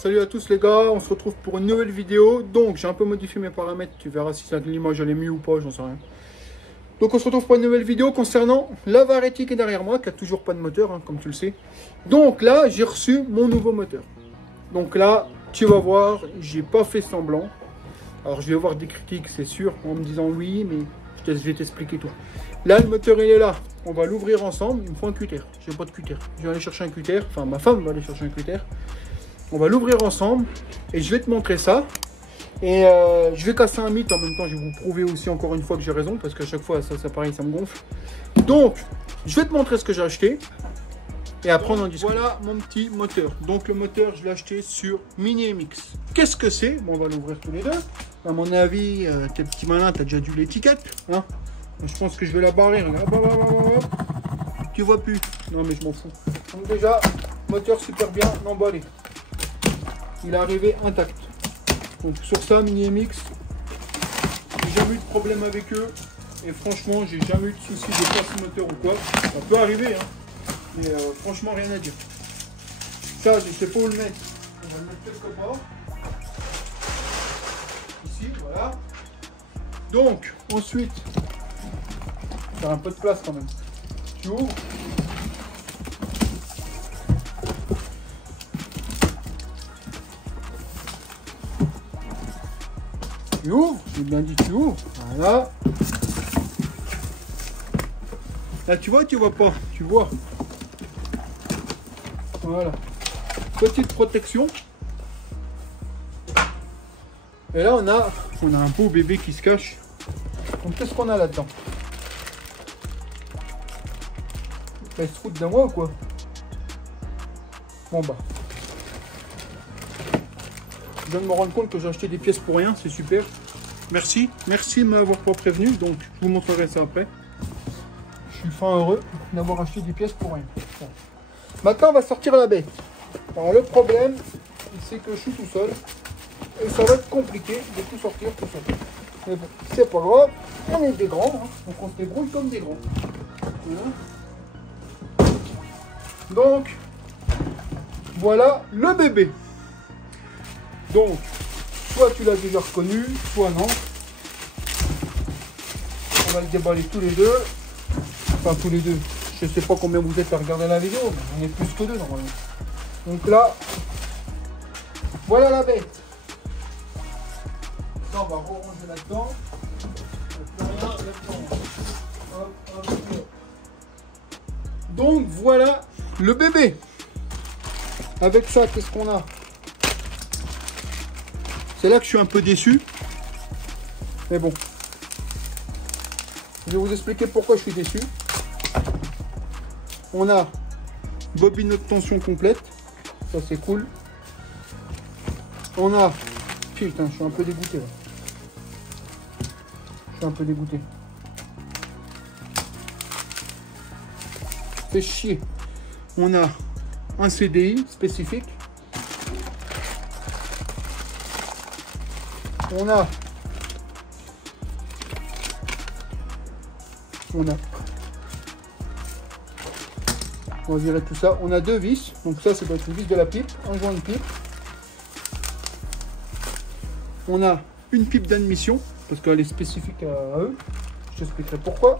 Salut à tous les gars, on se retrouve pour une nouvelle vidéo. Donc j'ai un peu modifié mes paramètres, tu verras si l'image elle est mieux ou pas, j'en sais rien. Donc on se retrouve pour une nouvelle vidéo concernant la Vareti qui est derrière moi, qui a toujours pas de moteur, hein, comme tu le sais. Donc là j'ai reçu mon nouveau moteur. Donc là tu vas voir, j'ai pas fait semblant. Alors je vais avoir des critiques c'est sûr, en me disant oui, mais je vais t'expliquer tout. Là le moteur il est là, on va l'ouvrir ensemble, il me faut un cutter. J'ai pas de cutter, je vais aller chercher un cutter, enfin ma femme va aller chercher un cutter. On va l'ouvrir ensemble et je vais te montrer ça. Et je vais casser un mythe en même temps. Je vais vous prouver aussi encore une fois que j'ai raison. Parce qu'à chaque fois, ça pareil, ça me gonfle. Donc, je vais te montrer ce que j'ai acheté. Et après, on en discute. Voilà mon petit moteur. Donc, le moteur, je l'ai acheté sur Mini MX. Qu'est-ce que c'est? Bon, on va l'ouvrir tous les deux. À mon avis, t'es petit malin, t'as déjà dû l'étiquette. Hein, je pense que je vais la barrer. Regarde. Tu vois plus. Non, mais je m'en fous. Donc déjà, moteur super bien emballé. Il est arrivé intact. Donc sur ça, Mini MX, j'ai jamais eu de problème avec eux. Et franchement, j'ai jamais eu de soucis de casse moteur ou quoi. Ça peut arriver, hein. Mais franchement, rien à dire. Ça, je sais pas où le mettre. On va le mettre quelque part. Ici, voilà. Donc, ensuite, faire un peu de place quand même. Tu ouvres. Tu ouvres, j'ai bien dit tu ouvres, voilà. Là tu vois, tu vois pas, tu vois. Voilà. Petite protection. Et là on a un beau bébé qui se cache. Donc qu'est-ce qu'on a là-dedans? Ça se fout d'un mois ou quoi? Bon bah. Je viens de me rendre compte que j'ai acheté des pièces pour rien, c'est super. Merci de m'avoir pas prévenu, donc je vous montrerai ça après. Je suis fin heureux d'avoir acheté des pièces pour rien. Bon. Maintenant, on va sortir la bête. Alors le problème, c'est que je suis tout seul et ça va être compliqué de tout sortir tout seul. Mais bon, c'est pas grave, on est des grands, hein, donc on se débrouille comme des grands. Voilà. Donc, voilà le bébé. Donc, soit tu l'as déjà reconnu, soit non. On va le déballer tous les deux. Enfin, tous les deux. Je ne sais pas combien vous êtes à regarder la vidéo, mais on est plus que deux normalement. Donc là, voilà la bête. Ça, on va ranger là-dedans. Donc, voilà le bébé. Avec ça, qu'est-ce qu'on a? C'est là que je suis un peu déçu. Mais bon. Je vais vous expliquer pourquoi je suis déçu. On a bobine de tension complète. Ça c'est cool. On a... Putain, je suis un peu dégoûté là. Je suis un peu dégoûté. Fait chier. On a un CDI spécifique. On va virer tout ça. On a deux vis. Donc ça doit être une vis de la pipe. Un joint de pipe. On a une pipe d'admission. Parce qu'elle est spécifique à eux. Je t'expliquerai pourquoi.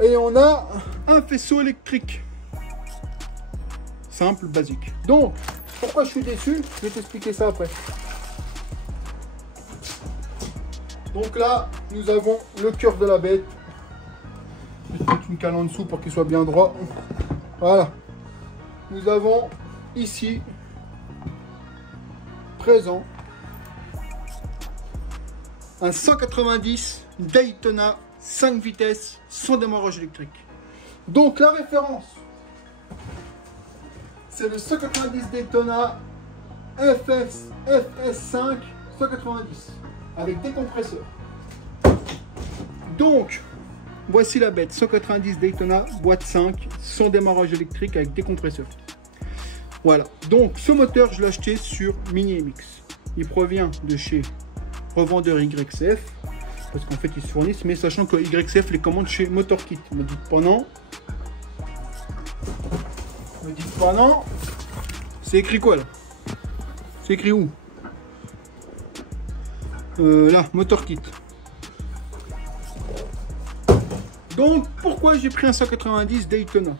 Et on a un faisceau électrique. Simple, basique. Donc, pourquoi je suis déçu? Je vais t'expliquer ça après. Donc là, nous avons le cœur de la bête. Je vais mettre une cale en dessous pour qu'il soit bien droit. Voilà. Nous avons ici, présent, un 190 Daytona 5 vitesses sans démarrage électrique. Donc la référence, c'est le 190 Daytona FS5 190. Avec décompresseur. Donc, voici la bête 190 Daytona, boîte 5, sans démarrage électrique avec décompresseur. Voilà. Donc, ce moteur, je l'ai acheté sur Mini MX. Il provient de chez revendeur YCF. Parce qu'en fait, ils se fournissent. Mais sachant que YCF les commande chez MotorKit. Ne me dites pas non. Ne me dites pas non. C'est écrit quoi là? C'est écrit où? Là, motor kit. Donc, pourquoi j'ai pris un 190 Daytona?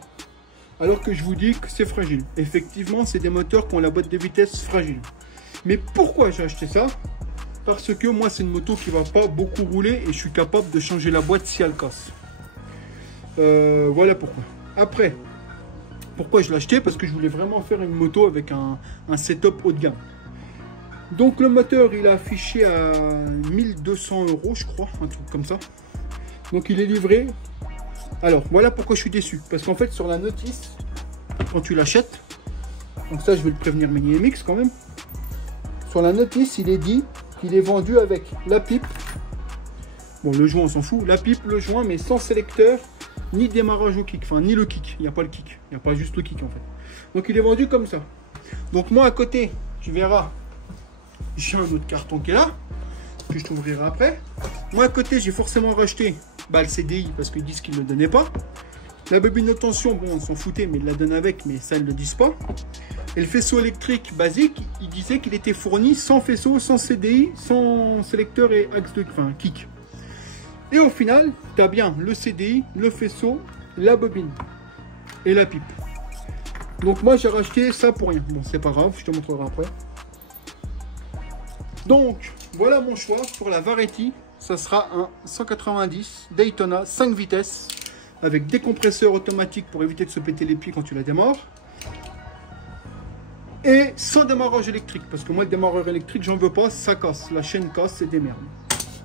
Alors que je vous dis que c'est fragile. Effectivement, c'est des moteurs qui ont la boîte de vitesse fragile. Mais pourquoi j'ai acheté ça? Parce que moi, c'est une moto qui va pas beaucoup rouler et je suis capable de changer la boîte si elle casse. Voilà pourquoi. Après, pourquoi je l'ai acheté? Parce que je voulais vraiment faire une moto avec un setup haut de gamme. Donc le moteur, il est affiché à 1200 €, je crois, un truc comme ça. Donc il est livré. Alors voilà pourquoi je suis déçu. Parce qu'en fait, sur la notice, quand tu l'achètes, donc ça je vais le prévenir Mini MX quand même. Sur la notice, il est dit qu'il est vendu avec la pipe. Bon, le joint, on s'en fout. La pipe, le joint, mais sans sélecteur, ni démarrage au kick. Enfin, ni le kick. Il n'y a pas le kick. Il n'y a pas juste le kick, en fait. Donc, il est vendu comme ça. Donc, moi, à côté, tu verras, j'ai un autre carton qui est là, que je t'ouvrirai après. Moi, à côté, j'ai forcément racheté le CDI, parce qu'ils disent qu'ils ne le donnaient pas. La bobine de tension, bon, on s'en foutait, mais ils la donnent avec, mais ça, ils ne le disent pas. Et le faisceau électrique basique, il disait qu'il était fourni sans faisceau, sans CDI, sans sélecteur et axe de kick. Et au final, tu as bien le CDI, le faisceau, la bobine et la pipe. Donc moi, j'ai racheté ça pour rien. Bon, c'est pas grave, je te montrerai après. Donc, voilà mon choix pour la Vareti. Ça sera un 190 Daytona 5 vitesses avec décompresseur automatique pour éviter de se péter les pieds quand tu la démarres. Et sans démarrage électrique, parce que moi le démarreur électrique j'en veux pas, ça casse, la chaîne casse, c'est des merdes.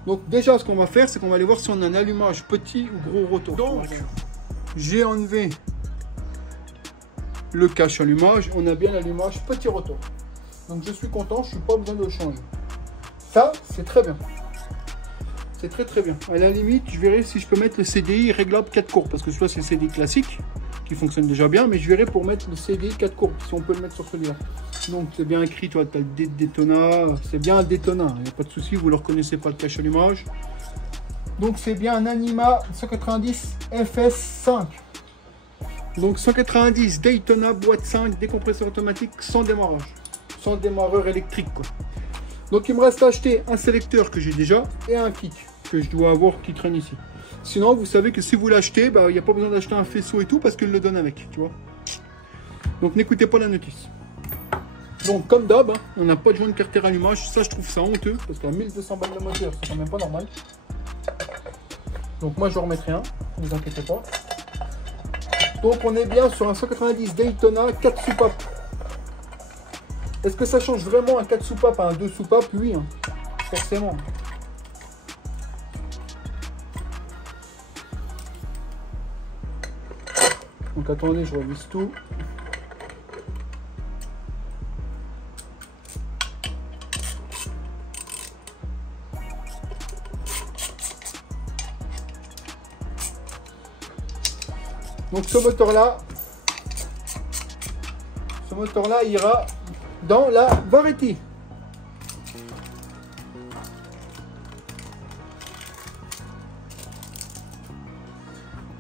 Donc déjà ce qu'on va faire, c'est qu'on va aller voir si on a un allumage petit ou gros rotor. Donc j'ai enlevé le cache allumage, on a bien l'allumage petit rotor. Donc je suis content, je suis pas besoin de le changer. Ça c'est très bien. C'est très bien. À la limite, je verrai si je peux mettre le CDI réglable 4 courbes, parce que celui-là c'est le CDI classique qui fonctionne déjà bien, mais je verrai pour mettre le CDI 4 courbes, si on peut le mettre sur celui-là. Donc c'est bien écrit, toi, tu as le Daytona, c'est bien un Daytona, il n'y a pas de souci, vous ne le reconnaissez pas le cache allumage. Donc c'est bien un Anima 190 FS5. Donc 190 Daytona, boîte 5, décompresseur automatique, sans démarrage, sans démarreur électrique, quoi. Donc il me reste à acheter un sélecteur que j'ai déjà et un kick que je dois avoir qui traîne ici. Sinon, vous savez que si vous l'achetez, il n'y a pas besoin d'acheter un faisceau et tout parce qu'il le donne avec, tu vois. Donc n'écoutez pas la notice. Donc comme d'hab, hein, on n'a pas de joint de carter allumage. Ça, je trouve ça honteux parce qu'à 1200 balles de moteur, c'est quand même pas normal. Donc moi, je remettrai un, ne vous inquiétez pas. Donc on est bien sur un 190 Daytona 4 soupapes. Est-ce que ça change vraiment un 4 soupapes à un 2 soupapes? Oui, hein, forcément. Donc attendez, je revise tout. Donc ce moteur-là ira dans la Vareti.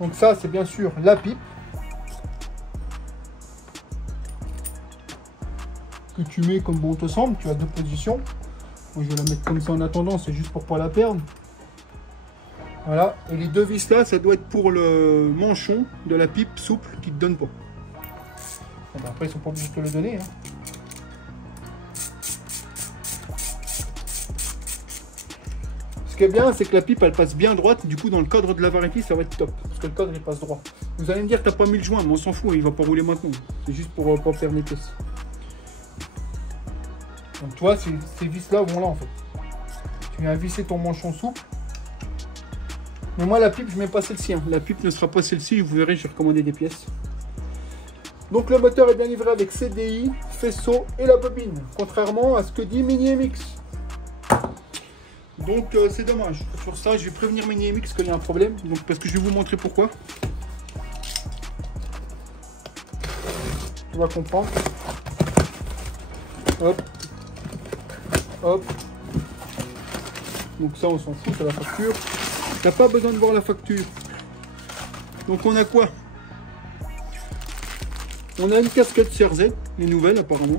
Donc ça, c'est bien sûr la pipe que tu mets comme bon te semble. Tu as deux positions. Moi, je vais la mettre comme ça en attendant, c'est juste pour pas la perdre. Voilà, et les deux vis là, ça doit être pour le manchon de la pipe souple qui ne te donne pas. Bon, ben après, ils sont pas obligés de te le donner, hein. Ce qui est bien, c'est que la pipe, elle passe bien droite. Du coup, dans le cadre de la Vareti, ça va être top. Parce que le cadre, il passe droit. Vous allez me dire, t'as pas mis le joint, mais on s'en fout, il va pas rouler maintenant. C'est juste pour pas perdre les pièces. Donc, tu vois, ces vis-là vont là, en fait. Tu viens visser ton manchon souple. Mais moi, la pipe, je mets pas celle-ci. Hein. La pipe ne sera pas celle-ci. Vous verrez, j'ai recommandé des pièces. Donc, le moteur est bien livré avec CDI, faisceau et la bobine. Contrairement à ce que dit Mini MX. Donc, c'est dommage. Sur ça, je vais prévenir Mini MX qu'il y a un problème. Donc, parce que je vais vous montrer pourquoi. Tu vas comprendre. Hop. Hop. Donc ça, on s'en fout, c'est la facture. T'as pas besoin de voir la facture. Donc on a quoi? On a une casquette CRZ les nouvelles apparemment.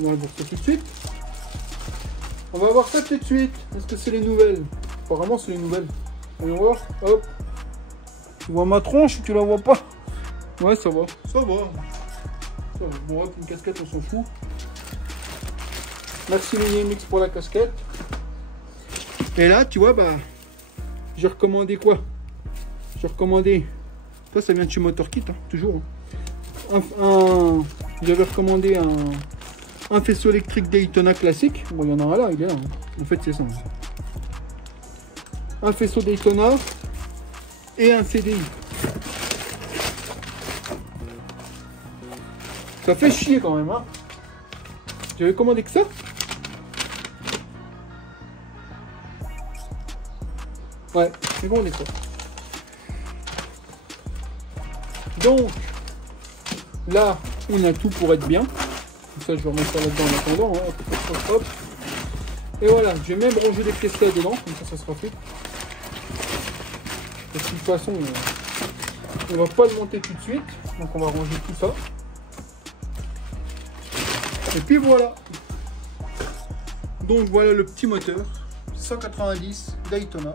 On va voir ça tout de suite. On va voir ça tout de suite. Est-ce que c'est les nouvelles? Apparemment c'est les nouvelles. Allons voir. Hop. Tu vois ma tronche ou tu la vois pas? Ouais, ça va. Ça va. Ça va. Bon, hop, une casquette, on s'en fout. Merci Mini-MX pour la casquette. Et là, tu vois, bah, j'ai recommandé quoi? J'ai recommandé. Ça vient de chez Motorkit, hein, toujours. Hein. J'avais recommandé un faisceau électrique Daytona classique. Bon, il y en a un là, il est là. En fait, c'est ça. Un faisceau Daytona et un CDI. Ça fait chier quand même, hein. J'avais commandé que ça. Ouais, j'ai commandé ça. Donc, là, on a tout pour être bien. Comme ça, je vais remettre ça là-dedans en attendant. Hein. Hop, hop, hop. Et voilà, je vais même ranger les pièces là dedans. Comme ça sera fait. Parce que de toute façon, on va pas le monter tout de suite. Donc, on va ranger tout ça. Et puis voilà. Donc, voilà le petit moteur. 190 Daytona.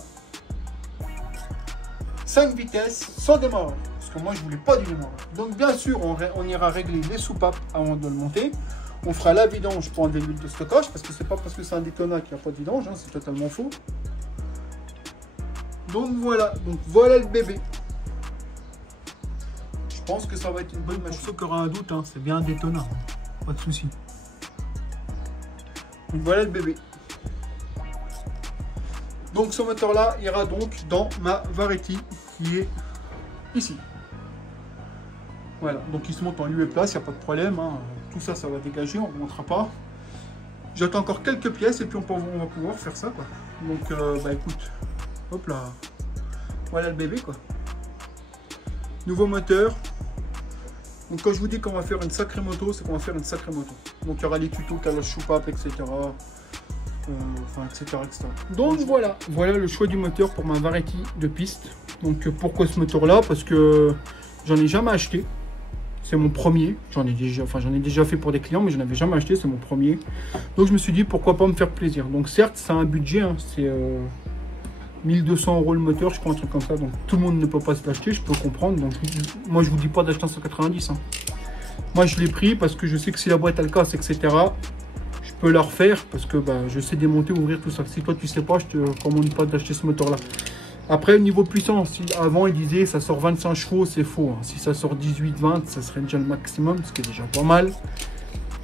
5 vitesses sans démarrage. Parce que moi, je voulais pas du démarrage. Donc, bien sûr, on ira régler les soupapes avant de le monter. On fera la vidange pour enlever l'huile de stockage. Parce que c'est pas parce que c'est un Daytona qu'il n'y a pas de vidange. Hein, c'est totalement faux. Donc, voilà. Donc, voilà le bébé. Je pense que ça va être une bonne machine. Pour ceux qui auront un doute, hein, c'est bien un Daytona. Pas de souci. Donc, voilà le bébé. Donc ce moteur là ira donc dans ma Vareti qui est ici. Voilà, donc il se monte en lieu et place, il n'y a pas de problème. Hein. Tout ça, ça va dégager, on ne remontera pas. J'attends encore quelques pièces et puis on va pouvoir faire ça, quoi. Donc bah écoute, hop là. Voilà le bébé, quoi. Nouveau moteur. Donc quand je vous dis qu'on va faire une sacrée moto, c'est qu'on va faire une sacrée moto. Donc il y aura les tutos, calage soupape, etc. Enfin, etc., etc. Donc voilà le choix du moteur pour ma Vareti de piste. Donc pourquoi ce moteur là? Parce que j'en ai jamais acheté. C'est mon premier. J'en ai déjà fait pour des clients, mais je n'en avais jamais acheté. C'est mon premier. Donc je me suis dit pourquoi pas me faire plaisir. Donc certes, c'est un budget. Hein, c'est 1200 € le moteur, je crois, un truc comme ça. Donc tout le monde ne peut pas se l'acheter, je peux comprendre. Donc moi je vous dis pas d'acheter un 190. Hein. Moi je l'ai pris parce que je sais que si la boîte elle casse, etc. Je peux la refaire parce que bah, je sais démonter, ouvrir tout ça. Si toi tu sais pas, je te recommande pas d'acheter ce moteur là. Après au niveau puissance, si avant il disait ça sort 25 chevaux, c'est faux. Hein. Si ça sort 18-20, ça serait déjà le maximum, ce qui est déjà pas mal.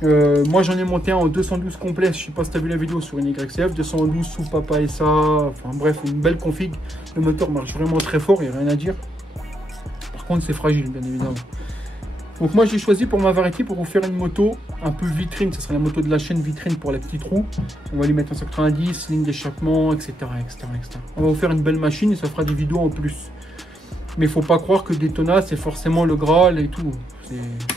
Moi j'en ai monté un en 212 complet. Je sais pas si tu as vu la vidéo sur une YCF, 212 sous Papa SA. Enfin bref, une belle config. Le moteur marche vraiment très fort, il n'y a rien à dire. Par contre c'est fragile bien évidemment. Donc moi j'ai choisi pour ma Vareti pour vous faire une moto un peu vitrine. Ce serait la moto de la chaîne vitrine pour la petite roue. On va lui mettre un 190, ligne d'échappement, etc., etc., etc. On va vous faire une belle machine et ça fera des vidéos en plus. Mais il ne faut pas croire que Daytona c'est forcément le Graal et tout.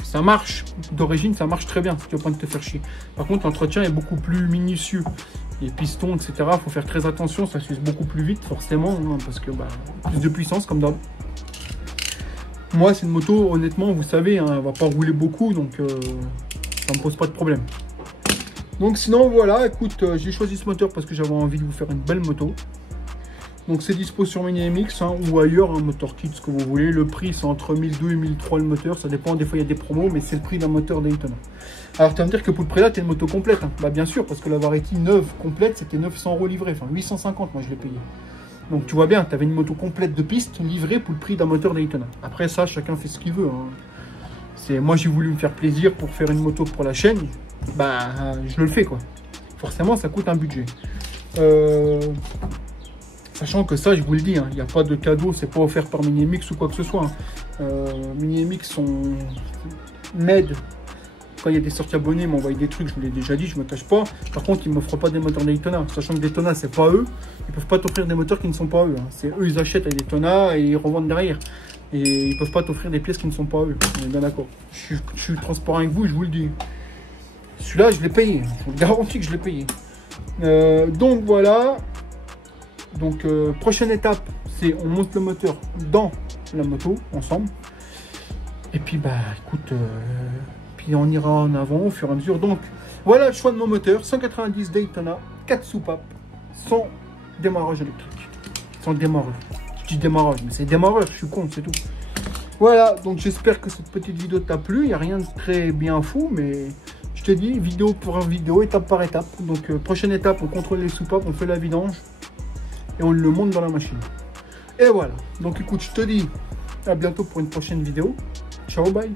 Ça marche, d'origine ça marche très bien si tu veux pas te faire chier. Par contre l'entretien est beaucoup plus minutieux. Les pistons, etc., il faut faire très attention, ça s'use beaucoup plus vite forcément. Hein, parce que bah, plus de puissance comme d'hab. Moi, c'est une moto, honnêtement, vous savez, hein, elle va pas rouler beaucoup, donc ça me pose pas de problème. Donc sinon, voilà, écoute, j'ai choisi ce moteur parce que j'avais envie de vous faire une belle moto. Donc c'est dispo sur Mini-MX hein, ou ailleurs, un Motorkit, ce que vous voulez. Le prix, c'est entre 1200 et 1300 le moteur, ça dépend, des fois il y a des promos, mais c'est le prix d'un moteur Daytona. Alors tu vas me dire que pour le prix là, tu as une moto complète. Hein. Bah bien sûr, parce que la Vareti neuve complète, c'était 900 € livré, enfin 850 moi je l'ai payé. Donc tu vois bien, tu avais une moto complète de piste livrée pour le prix d'un moteur Daytona. Après ça, chacun fait ce qu'il veut. Hein. Moi j'ai voulu me faire plaisir pour faire une moto pour la chaîne. Bah je le fais quoi. Forcément ça coûte un budget. Sachant que ça je vous le dis, il n'y a pas de cadeau, c'est pas offert par Mini-MX ou quoi que ce soit. Mini-MX m'aide. Quand il y a des sorties abonnés, ils m'envoient des trucs, je vous l'ai déjà dit, je me cache pas. Par contre, ils ne m'offrent pas des moteurs Daytona. Sachant que Daytona, c'est pas eux. Ils peuvent pas t'offrir des moteurs qui ne sont pas eux. Hein. C'est eux, ils achètent à Daytona et ils revendent derrière. Et ils peuvent pas t'offrir des pièces qui ne sont pas eux. On est bien d'accord. Je suis transparent avec vous, je vous le dis. Celui-là, je l'ai payé. Je vous le garantis que je l'ai payé. Donc voilà. Donc prochaine étape, c'est on monte le moteur dans la moto ensemble. Et puis bah écoute. puis on ira en avant au fur et à mesure. Donc voilà le choix de mon moteur, 190 Daytona, 4 soupapes, sans démarrage électrique. Sans démarreur. Je dis démarrage, mais c'est démarreur, je suis con, c'est tout. Voilà, donc j'espère que cette petite vidéo t'a plu. Il n'y a rien de très bien fou, mais je te dis, vidéo pour vidéo, étape par étape. Donc prochaine étape, on contrôle les soupapes, on fait la vidange et on le monte dans la machine. Et voilà, donc écoute, je te dis à bientôt pour une prochaine vidéo. Ciao, bye.